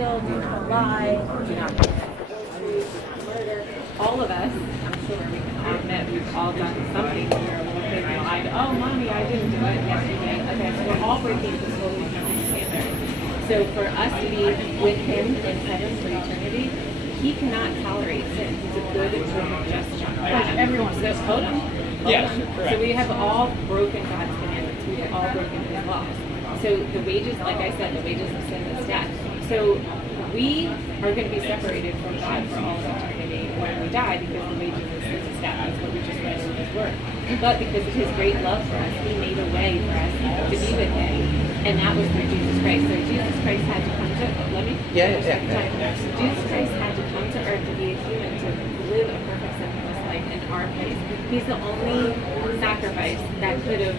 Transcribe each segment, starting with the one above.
steal, do not lie, do not murder. All of us, I'm sure we can all admit, we've all done something when we were a little kid and lied. Oh, mommy, I didn't do it. Yes, you did. Okay, so we're all breaking this holy standard. So for us to be with him in heaven for eternity, he cannot tolerate sin. He's a good and just judge. Like everyone. So hold on. So we have all broken God's commandments. We have all broken his laws. So the wages, like I said, the wages of sin is death. So we are going to be separated from God for all of eternity when we die, because the wages of sin is death. That's what we just read in his word. But because of his great love for us, he made a way for us to be with him. And that was through Jesus Christ. So Jesus Christ had to come to, Jesus Christ had to come to earth to be a human, to live a perfect sinless life in our place. He's the only sacrifice that could have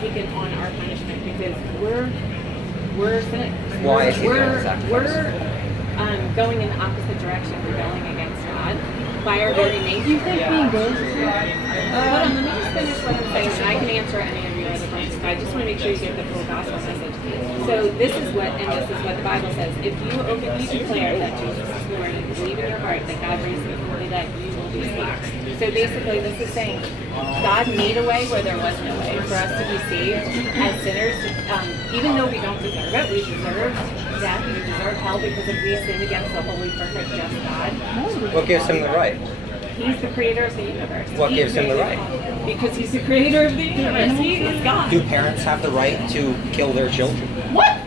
taken on our punishment, because we're sinners. Why is he doing the sacrifice? We're going in the opposite direction, rebelling against God by our very nature. Do you think being good? Hold on, let me just finish what I'm saying, and I can answer any of your other questions. I just want to make sure you get the full gospel message. So this is what the Bible says. If you openly declare that Jesus is Lord and believe in your heart that God raised him from the dead, you will be saved. So basically, this is saying God made a way where there was no way for us to be saved as sinners. Even though we don't deserve it, we deserve death, we deserve hell, because if we sin against the holy, perfect, just God. What gives him the right? He's the creator of the universe. What gives him the right? Because he's the creator of the universe. He is God. Do parents have the right to kill their children? What?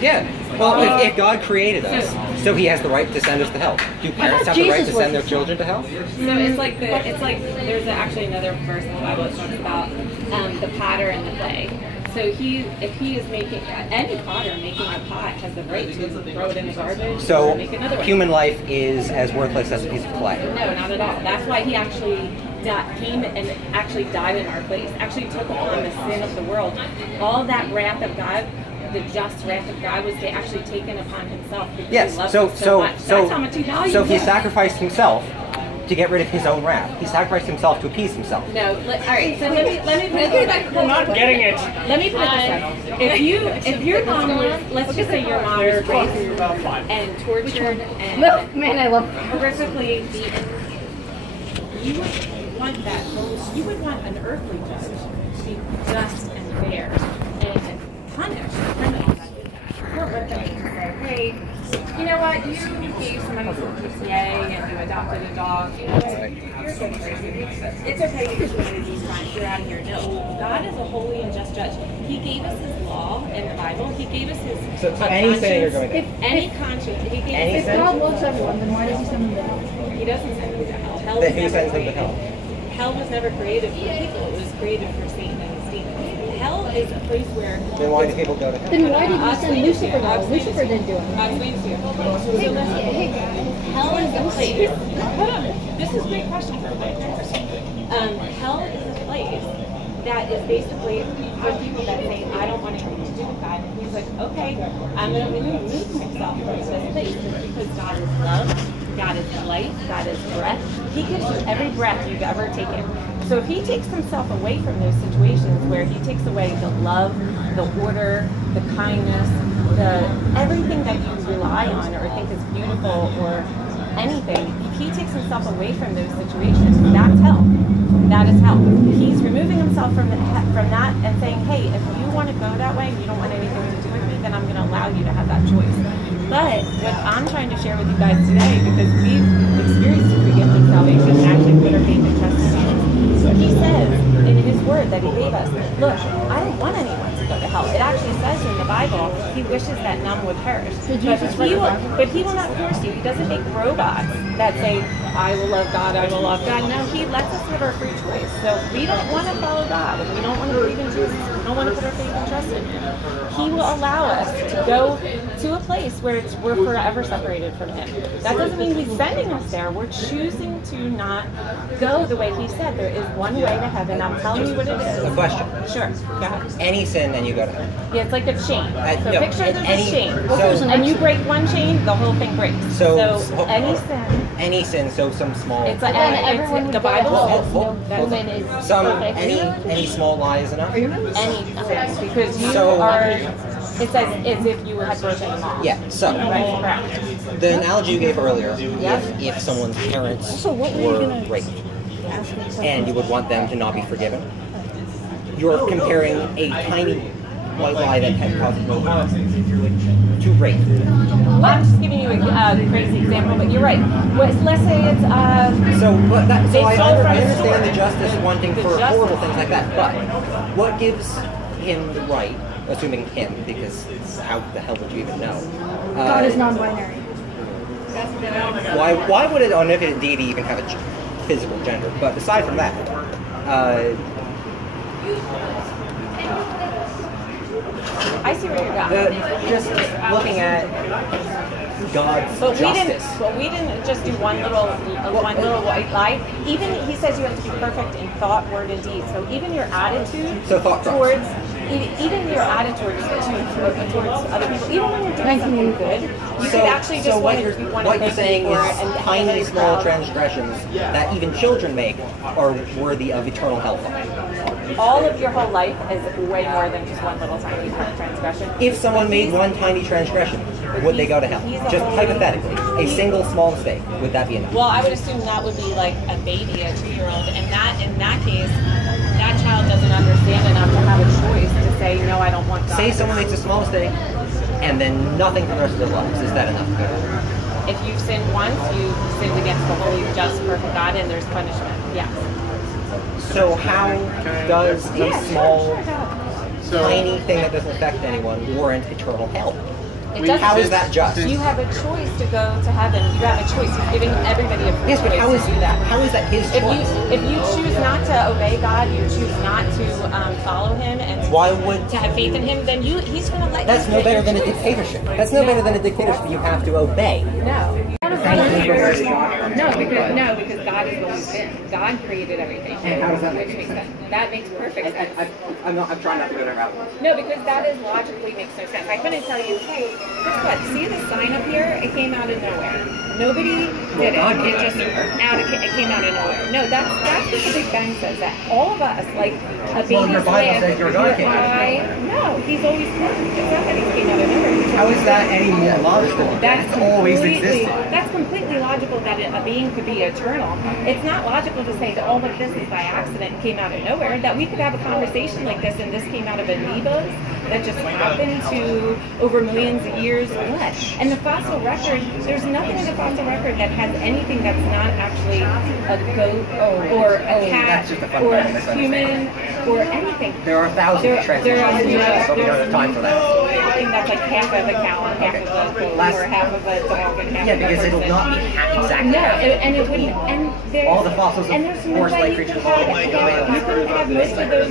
Yeah. Well, if God created us, so he has the right to send us to hell. Do parents have the right to send their children to hell? So it's like there's actually another verse in the Bible that talks about the potter and the clay. So if he is making any potter making a pot has the right to throw it in the garbage or make another one. Human life is as worthless as a piece of clay. No, not at all. That's why he actually came and actually died in our place. Actually took upon the sin of the world. All that wrath of God, the just wrath of God, was actually taken upon himself because he loved us so much. That's how much he valued So he us. sacrificed himself to get rid of his own wrath. He sacrificed himself to appease himself. No, all right. So let me put it this way. We're not getting it. Let me put it this way. If your mom was, let's just say your mom was raped and tortured and Man, I love horrifically beaten, you would want that. You would want an earthly judge to be just and fair and punish the criminals that did that. You don't want them to say, hey, you know what, you gave some money to the PCA and you adopted a dog. You know what, you're a good person. It's okay because you committed these crimes. You're out of here. No, God is a holy and just judge. He gave us his law in the Bible. He gave us his any sin you're going to any conscience. He gave us If God loves everyone, then why does he send them to hell? He doesn't send them to hell. Then who sends them to hell? Hell was never created for people. It was created for Satan and his demons. Hell is a place where... Then why do people go to hell? Then why did he send Lucifer to hell? Lucifer didn't do it. I'll explain to you. Hell is a place... Hold on. This is a great question for hell is a place that is basically for people that say, I don't want anything to do with God. And he's like, okay, I'm going to remove myself from this place because God is love, God is life, God is breath. He gives you every breath you've ever taken. So if he takes himself away from those situations where he takes away the love, the order, the kindness, everything that you rely on or think is beautiful or anything, if he takes himself away from those situations, that's hell. That is hell. He's removing himself from that and saying, hey, if you want to go that way and you don't want anything to do with me, then I'm going to allow you to have that choice. But what I'm trying to share with you guys today, because we've experienced the free gift of salvation and actually put our faith and trust in Jesus, he says in his word that he gave us, look, I don't want anyone to go to hell. It actually says in the Bible, he wishes that none would perish. But he will not force you. He doesn't make robots that say, I will love God, I will love God. No, he lets us have our free choice. So if we don't want to follow God, if we don't want to believe in Jesus, if we don't want to put our faith and trust in him, he will allow us to go to a place where we're forever separated from him. That doesn't mean he's sending us there. We're choosing to not go the way he said. There is one way to heaven. I'm telling you what it is. A question. Sure. Go ahead. Any sin, then you go to hell. Yeah, it's like a chain. So no, picture there's a chain. So, and you break one chain, the whole thing breaks. So any sin. Any sin, so some small... It's like everyone the Bible says woman is any small lie is enough? any sin, because you So, are... It's as if you had broken them off. Yeah, so Right, correct. the analogy you gave earlier, Yep. if someone's parents So what were you were gonna raped ask me something? and you would want them to not be forgiven, you're comparing a tiny white lie that can cause to rape. I'm just giving you a crazy example, but you're right. Let's say it's So I stole from a understand store. the justice wanting The for justice. horrible things like that, but what gives him the right, assuming him, because how the hell would you even know? God is non-binary. Why would an omnipotent deity even have a physical gender? But aside from that, I see where you're going. just looking at God's But justice. we didn't just do one little white lie. Even he says you have to be perfect in thought, word, and deed. So even your attitude So thought towards even your attitude towards other people, even when you're doing something good, you could actually just what want you're, to what you're saying is tiny, small transgressions that even children make are worthy of eternal hellfire. all of your whole life is way more than just one little tiny transgression. If someone made one tiny transgression, would they go to hell? Just hypothetically, a single small mistake, would that be enough? Well, I would assume that would be like a baby, a 2-year-old, and in that case, that child doesn't understand enough to have a choice to say, no, I don't want God. Say someone makes a small mistake, and then nothing for the rest of their lives. Is that enough? If you've sinned once, you've sinned against the holy, just, perfect God, and there's punishment. Yes. So how does a Yeah, small, sure. tiny thing that doesn't affect anyone warrant eternal hell? It doesn't. How is that just? You have a choice to go to heaven. You have a choice. He's giving everybody a free Yes, but choice how is to do that. how is that his choice? If you choose not to obey God, you choose not to follow Him and to have faith in Him, then he's going to let That's you. no better than a dictatorship. That's no better than a dictatorship. You have to obey. No. No, because God has always been. God created everything. And how does that make Which sense? That makes perfect sense. I'm trying not to go that route. No, because that is logically makes no sense. I couldn't tell you, hey, guess what? See the sign up here? It came out of nowhere. Nobody did it. It just it came out of nowhere. No, that's what the Big Bang says. That all of us, like a baby's your Bible says your God came out of nowhere. No, he's always been. It's not that he came out of nowhere. How is that any more logical? That's It's always completely- existed. That's completely logical that a being could be eternal. It's not logical to say that all of this is by accident and came out of nowhere. That we could have a conversation like this and this came out of amoebas that just happened to over millions of years. What? And the fossil record, there's nothing in the fossil record that has anything that's not actually a goat or a cat that's just a or fundamental a misunderstanding. human or anything. There are thousands of transitions, but we don't have time for that. I think that's like half of a cow and half of a goat, or half of a dog and half Yeah, of a because person. it'll not be exactly. No, and it wouldn't. And there's All the fossils of and there's no horse-like way you creatures can have, will you can have most of those.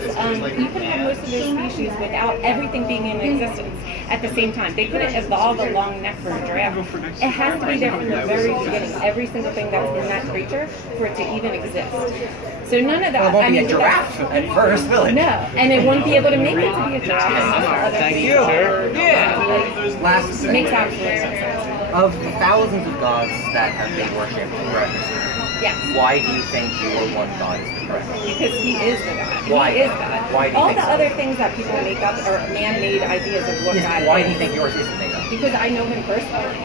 You can have most of those species without everything being in existence at the same time. They couldn't evolve a long neck for a giraffe. It has to be there from the very beginning. Every single thing that's in that creature for it to even exist. So none of that. Well, it won't I be mean, a giraffe at first, will it? No, and it won't be able to make it to be a giraffe. Thank you. Last Makes absolutely no sense. of the thousands of gods that have been worshipped throughout history, Yes. why do you think your one God is the correct? Because he is the God. Why? He is God. Why do you All think the so? other things that people make up are man-made ideas of what God Why is. do you think yours isn't made up? Because I know him personally.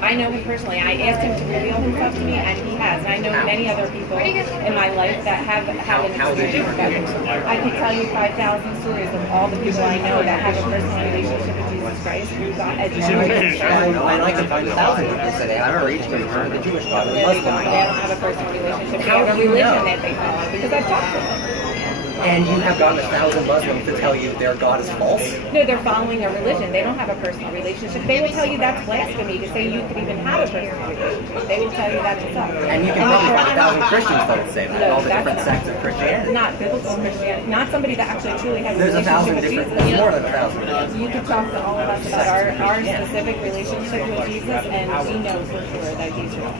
I know him personally. I asked him to reveal himself to me, and he has. And I know many other people in my life that have an How did you experience with him. I can tell you 5,000 stories of all the people I know that have a personal relationship with Jesus Christ through God as Jesus Christ. And I can find 1,000 people today. I've never reached them for the Jewish God, the They Muslim don't God. have a personal relationship. They How have a do you religion know? that they follow because I've talked to them. And you have gotten 1,000 Muslims to tell you their God is false? No, they're following a religion. They don't have a personal relationship. They will tell you that's blasphemy to say you could even have a personal relationship. They will tell you that yourself. And you can probably find 1,000 Christians that would say that, No, all the that's different sects of Christianity. Not biblical Christianity. Not somebody that actually truly has a There's 1,000 relationship with different, Jesus. there's more than 1,000. You can talk to all of us about our specific relationship with Jesus, and we know for sure that he's real.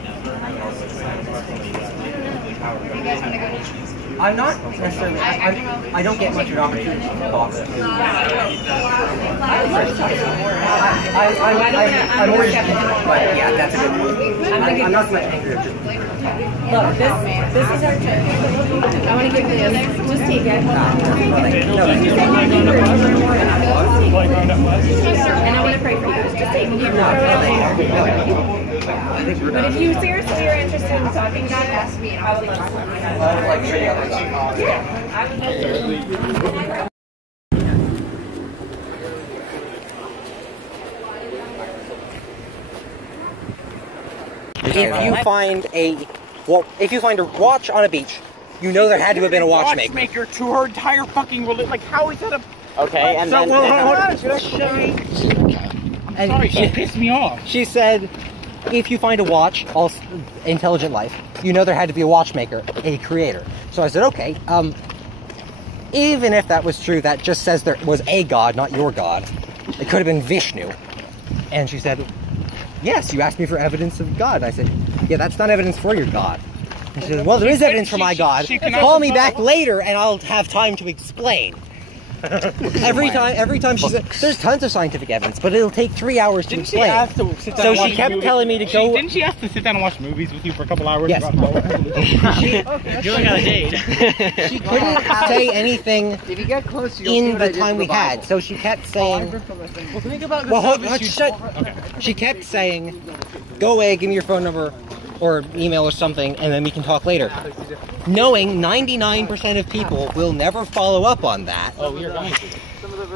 You guys want to go to I'm not necessarily. I don't get much of an opportunity to talk. I'm more just, but yeah, that's a good point. I'm not so much angry. I'm just. Look, this is our turn. I want to give you this. Just take it. No. And I want to pray for you guys. Just take it. But if you seriously are interested in talking about it, I would love to. Yeah, I would love to. If you find a watch on a beach, you know there had to have been a watchmaker. Watchmaker to her entire fucking religion. Like, how is that a... Okay, and then... Sorry, she pissed me off. She said, if you find a watch, all intelligent life, you know there had to be a watchmaker, a creator. So I said, okay, even if that was true, that just says there was a god, not your god. It could have been Vishnu. And she said, yes, you asked me for evidence of God. I said, yeah, that's not evidence for your God. And she said, well, there is evidence for my God. Call me back later and I'll have time to explain. Every time she said, there's tons of scientific evidence, but it'll take 3 hours to explain. So she kept telling me to go... Didn't she ask to sit down and watch movies with you for a couple hours? Yes. Julian got a date. She couldn't say anything If you get close, in the time we had, so she kept saying... Well, think about the She kept saying, go away, give me your phone number or email or something, and then we can talk later. Knowing 99% of people will never follow up on that. Oh, we are going to.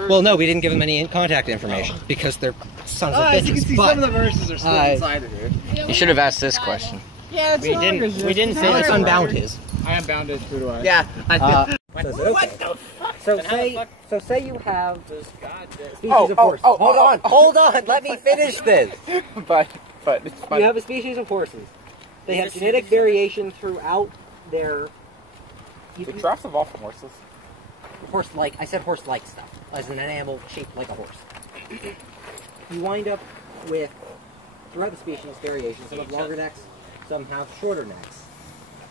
Well, no, we didn't give them any contact information because they're sons of bitches. As you can see, some of the verses are still inside of here. You should have asked this question. Yeah, it's We didn't say let's unbound his. I am bounded. Who do I? Yeah, I feel. What the fuck? So say you have species Oh, of horse. oh, Hold on, let me finish this. But it's fine. You have a species of horses. They have genetic variation throughout their... The giraffes evolved from horses. Horse-like, I said horse-like stuff, as in an animal shaped like a horse. You wind up with, throughout the species, variations. Some have longer necks, some have shorter necks.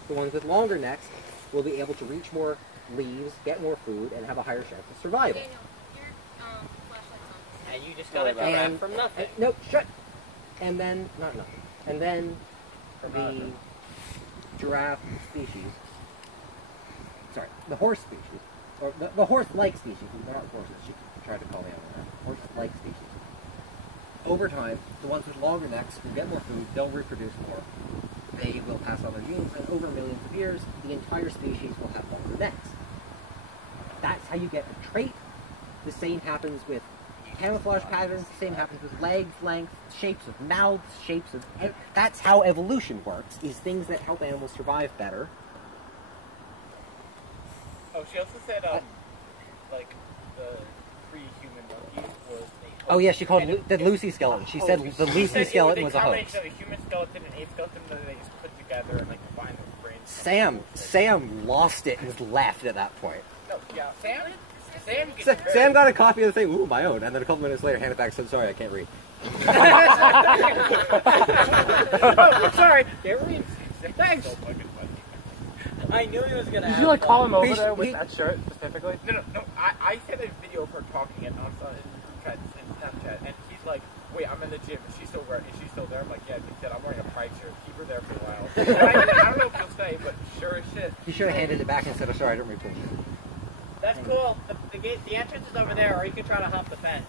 The ones with longer necks will be able to reach more leaves, get more food, and have a higher chance of survival. And you just got a giraffe from nothing. Nope, shut. And then, not nothing. And then the giraffe species, sorry, the horse species, or the horse-like species, they're not horses, she tried to call me out on that, horse-like species. Over time, the ones with longer necks will get more food, they'll reproduce more, they will pass on their genes, and over millions of years, the entire species will have longer necks. That's how you get a trait. The same happens with camouflage patterns, the same happens with legs, length, shapes of mouths, shapes of... That's how evolution works, is things that help animals survive better. Oh, she also said, like, the pre-human monkey was a... Oh yeah, she called the Lucy skeleton. She said the Lucy skeleton was a hoax. It was a human skeleton and ape skeleton that they just put together and, like, combined the brains. Sam lost it and was left at that point. No, yeah, Sam got a copy of the thing, ooh, my own, and then a couple minutes later handed it back and said, sorry, I can't read. Sorry. Thanks. So fucking funny. I knew he was gonna. Did you like call him over there with that shirt specifically? No. I sent a video of her talking and on Snapchat, and he's like, "Wait, I'm in the gym. Is she still there?" I'm like, "Yeah." He said, "I'm wearing a pride shirt. Keep her there for a while." I don't know if she'll stay, but sure as shit. You should have handed it back and said, "Oh, sorry, I don't read." That's cool. The entrance is over there, or you can try to hop the fence.